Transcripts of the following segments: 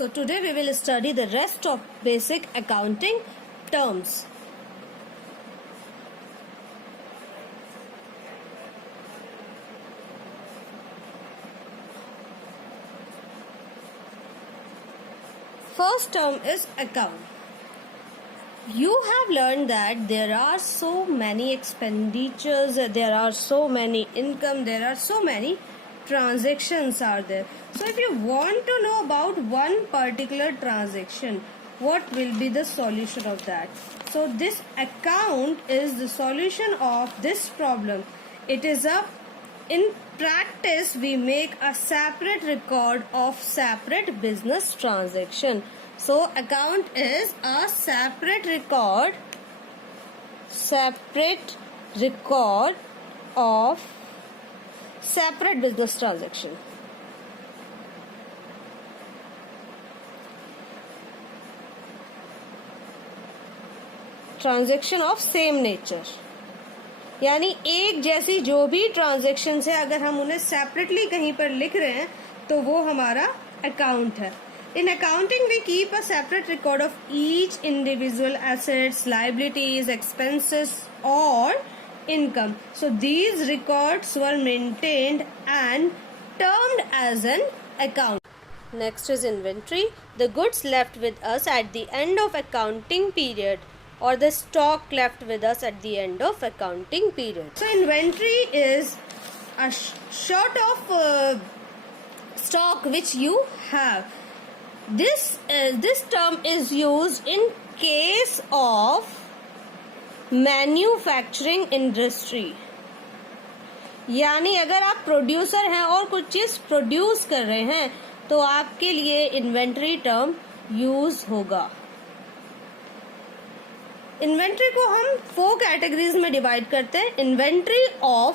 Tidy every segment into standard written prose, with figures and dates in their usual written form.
So today we will study the rest of basic accounting terms. First term is account. You have learned that there are so many expenditures, there are so many income, there are so many transactions are there. So if you want to know about one particular transaction, what will be the solution of that? So this account is the solution of this problem. It is in practice we make a separate record of separate business transaction. So account is a separate record of separate business transaction. Transaction of same nature, यानी एक जैसी जो भी transaction है अगर हम उन्हें separately कहीं पर लिख रहे हैं तो वो हमारा अकाउंट है. In accounting we keep a separate record of each individual assets, liabilities, expenses और income. So these records were maintained and termed as an account. Next is inventory. The goods left with us at the end of accounting period or the stock left with us at the end of accounting period. So inventory is a sort of stock which you have. This term is used in case of manufacturing industry, यानी अगर आप producer हैं और कुछ चीज produce कर रहे हैं तो आपके लिए इन्वेंट्री टर्म यूज होगा. इन्वेंट्री को हम 4 कैटेगरीज में डिवाइड करते हैं. इन्वेंट्री ऑफ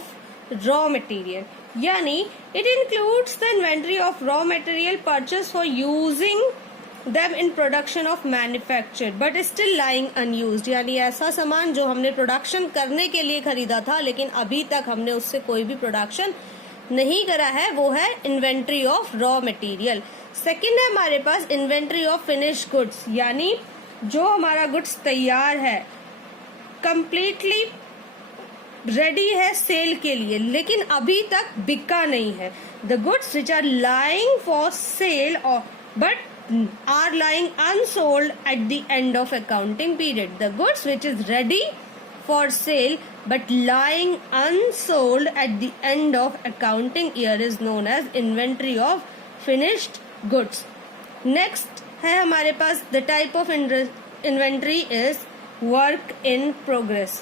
रॉ मटेरियल, यानी it includes the inventory of raw material purchase for using them in production of manufactured but still lying unused, यानी ऐसा सामान जो हमने प्रोडक्शन करने के लिए खरीदा था लेकिन अभी तक हमने उससे कोई भी प्रोडक्शन नहीं करा है, वो है inventory of raw material. Second है हमारे पास इन्वेंट्री ऑफ फिनिश गुड्स, यानी जो हमारा गुड्स तैयार है, कंप्लीटली रेडी है सेल के लिए लेकिन अभी तक बिका नहीं है. The goods which are lying for sale but are lying unsold at the end of accounting period. The goods which is ready for sale but lying unsold at the end of accounting year is known as inventory of finished goods. Next है हमारे पास the type of inventory is work in progress.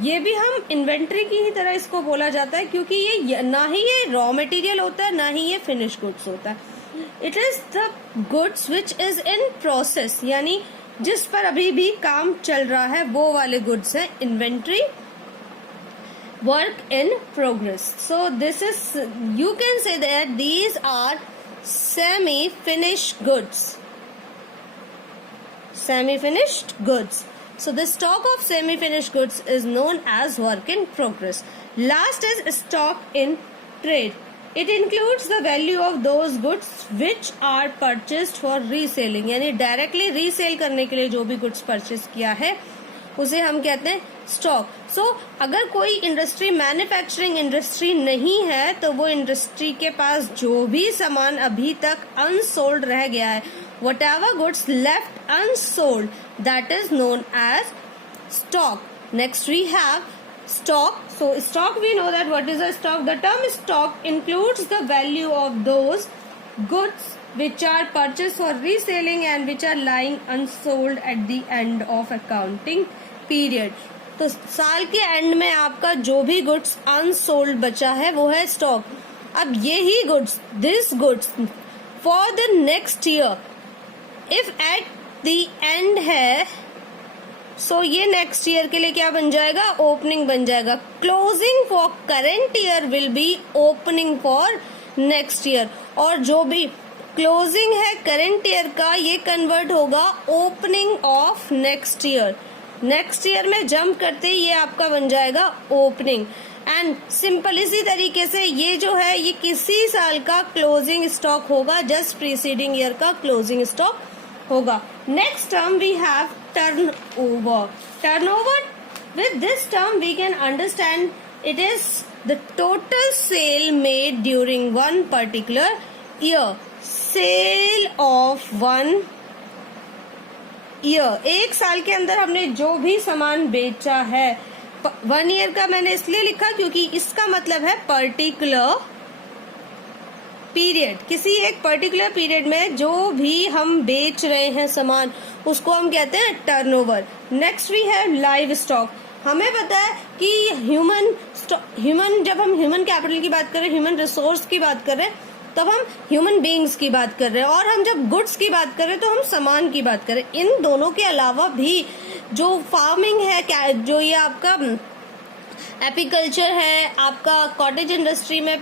ये भी हम inventory की ही तरह इसको बोला जाता है क्योंकि ये ना ही ये रॉ मटेरियल होता है ना ही ये फिनिश गुड्स होता है. It is the goods which is in process, यानी जिस पर अभी भी काम चल रहा है वो वाले गुड्स है inventory work in progress. So this is you can say that these are semi finished goods. Semi-finished goods. So the stock of semi-finished goods is known as work in progress. Last is stock in trade. It includes the value of those goods which are purchased for reselling, यानी directly resale करने के लिए जो भी goods purchase किया है उसे हम कहते हैं स्टॉक. सो अगर कोई इंडस्ट्री मैन्युफैक्चरिंग इंडस्ट्री नहीं है तो वो इंडस्ट्री के पास जो भी सामान अभी तक अनसोल्ड रह गया है, whatever goods left unsold, that is known as stock. Next we have stock. So stock, we know that what is a stock. The term stock includes the value of those goods which are purchased for reselling and which are lying unsold at the end of accounting period. तो साल के and में आपका जो भी goods unsold बचा है वो है स्टॉक. अब यही goods, this goods for the next year if at the end है, सो ये नेक्स्ट ईयर के लिए क्या बन जाएगा, ओपनिंग बन जाएगा. Closing for current year will be opening for next year, और जो भी क्लोजिंग है करेंट ईयर का ये कन्वर्ट होगा opening of next year. Next year में जंप करते ही ये आपका बन जाएगा ओपनिंग. एंड सिंपल इसी तरीके से ये जो है ये किसी साल का क्लोजिंग स्टॉक होगा, जस्ट प्रीसीडिंग ईयर का क्लोजिंग स्टॉक होगा. Next term we have turnover. Turnover, with this term we can understand it is the total sale made during one particular year. Sale of one year, एक साल के अंदर हमने जो भी सामान बेचा है. 1 ईयर का मैंने इसलिए लिखा क्योंकि इसका मतलब है पर्टिकुलर पीरियड. किसी एक पर्टिकुलर पीरियड में जो भी हम बेच रहे हैं सामान उसको हम कहते हैं turnover. Next we have livestock. हमें पता है कि ह्यूमन जब हम ह्यूमन कैपिटल की बात कर रहे हैं, ह्यूमन रिसोर्स की बात कर रहे हैं, तब हम ह्यूमन बीइंग्स की बात कर रहे हैं. और हम जब गुड्स की बात कर रहे हैं तो हम सामान की बात कर रहे हैं. इन दोनों के अलावा भी जो फार्मिंग है, जो ये आपका एपीकल्चर है, आपका कॉटेज इंडस्ट्री में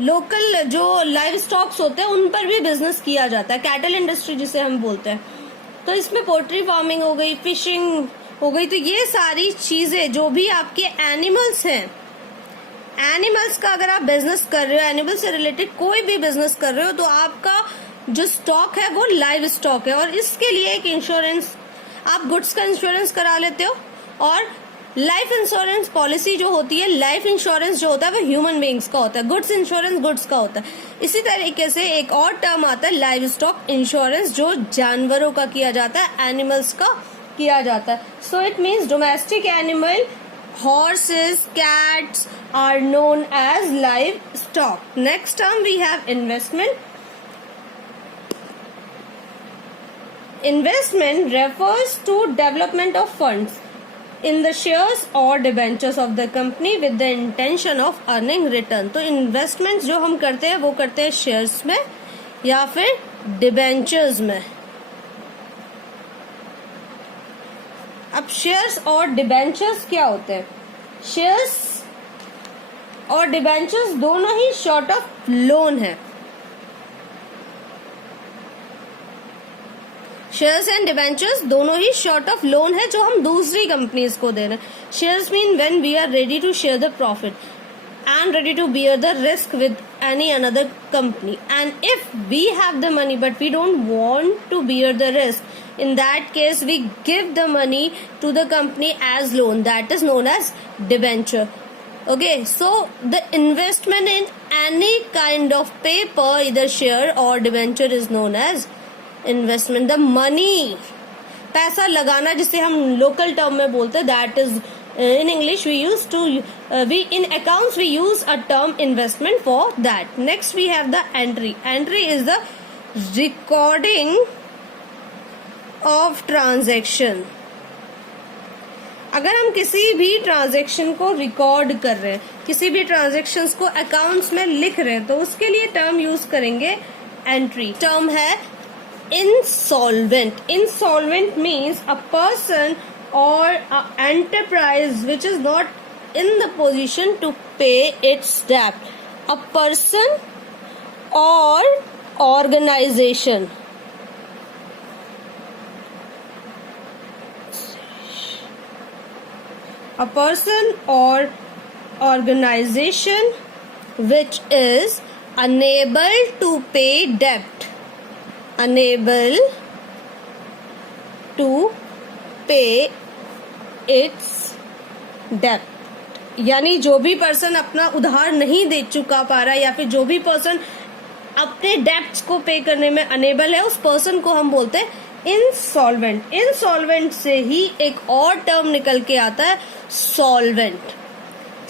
लोकल जो लाइव स्टॉक्स होते हैं उन पर भी बिजनेस किया जाता है. कैटल इंडस्ट्री जिसे हम बोलते हैं. तो इसमें पोल्ट्री फार्मिंग हो गई, फिशिंग हो गई. तो ये सारी चीजें जो भी आपके एनिमल्स हैं, एनिमल्स का अगर आप बिजनेस कर रहे हो, एनिमल से रिलेटेड कोई भी बिजनेस कर रहे हो, तो आपका जो स्टॉक है वो लाइव स्टॉक है. और इसके लिए एक इंश्योरेंस, आप गुड्स का इंश्योरेंस करा लेते हो. और लाइफ इंश्योरेंस पॉलिसी जो होती है, लाइफ इंश्योरेंस जो होता है वो ह्यूमन बीइंग्स का होता है. गुड्स इंश्योरेंस गुड्स का होता है. इसी तरीके से एक और टर्म आता है लाइव स्टॉक इंश्योरेंस, जो जानवरों का किया जाता है, एनिमल्स का किया जाता है. So it means domestic animal, horses, cats are known as livestock. Next term we have investment. Investment refers to development of funds in the shares or debentures of the company with the intention of earning return. तो investments जो हम करते हैं वो करते हैं shares में या फिर debentures में. अब शेयर्स और डिबेंचर्स क्या होते हैं? शेयर्स और डिबेंचर्स दोनों ही शॉर्ट ऑफ लोन है. शेयर्स एंड डिबेंचर्स दोनों ही शॉर्ट ऑफ लोन है जो हम दूसरी कंपनीज को दे रहे हैं. Shares mean when we are ready to share the profit and ready to bear the risk with any another company. And if we have the money but we don't want to bear the risk, in that case we give the money to the company as loan. That is known as debenture. Okay, so the investment in any kind of paper, either share or debenture, is known as investment. The money, पैसा लगाना जिसे हम local term में बोलते हैं, that is in English we use to in accounts we use a term investment for that. Next we have the entry. Entry is the recording of transaction. अगर हम किसी भी ट्रांजेक्शन को रिकॉर्ड कर रहे हैं, किसी भी ट्रांजेक्शन्स को अकाउंट्स में लिख रहे हैं, तो उसके लिए टर्म यूज करेंगे एंट्री. टर्म है insolvent. Insolvent means a person or an enterprise which is not in the position to pay its debt. A person or organization. A person or organization which is unable to pay debt. Unable to pay its debt. यानी जो भी person अपना उधार नहीं दे चुका पा रहा या फिर जो भी पर्सन अपने डेब्ट्स को पे करने में अनेबल है, उस पर्सन को हम बोलते हैं इंसॉल्वेंट. इंसॉल्वेंट से ही एक और टर्म निकल के आता है सॉल्वेंट.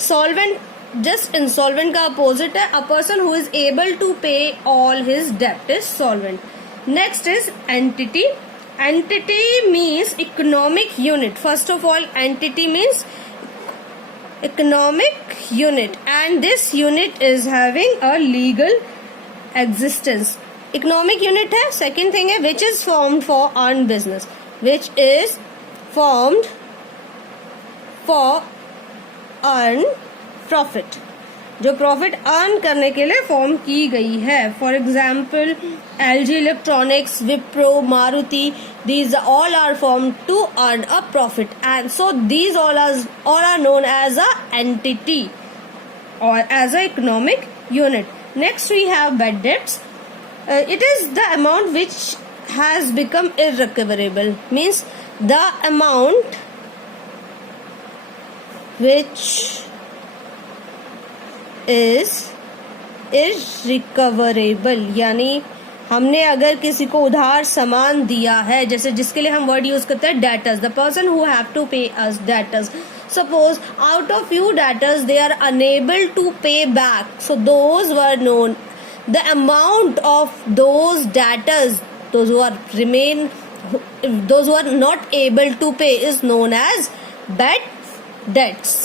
सॉल्वेंट जस्ट इंसॉल्वेंट का अपोजिट है. A person who is able to pay all his डेब्ट is solvent. Next is entity. Entity means economic unit. First of all, entity means economic unit, and this unit is having a legal existence. Economic unit है. Second thing है which is formed for earn business, which is formed for earn profit. जो profit earn करने के लिए form की गई है. For example LG electronics, Wipro, Maruti, these all are formed to earn a profit, and so these all are known as a entity or as a economic unit. Next we have bad debts. It is the amount which has become irrecoverable, means the amount which is irrecoverable, यानी हमने अगर किसी को उधार सामान दिया है, जैसे जिसके लिए हम वर्ड यूज करते हैं debtors, the person who have to pay us debtors. Suppose out of few debtors they are unable to pay back, so those were known, the amount of those debtors, those who are not able to pay is known as bad debts.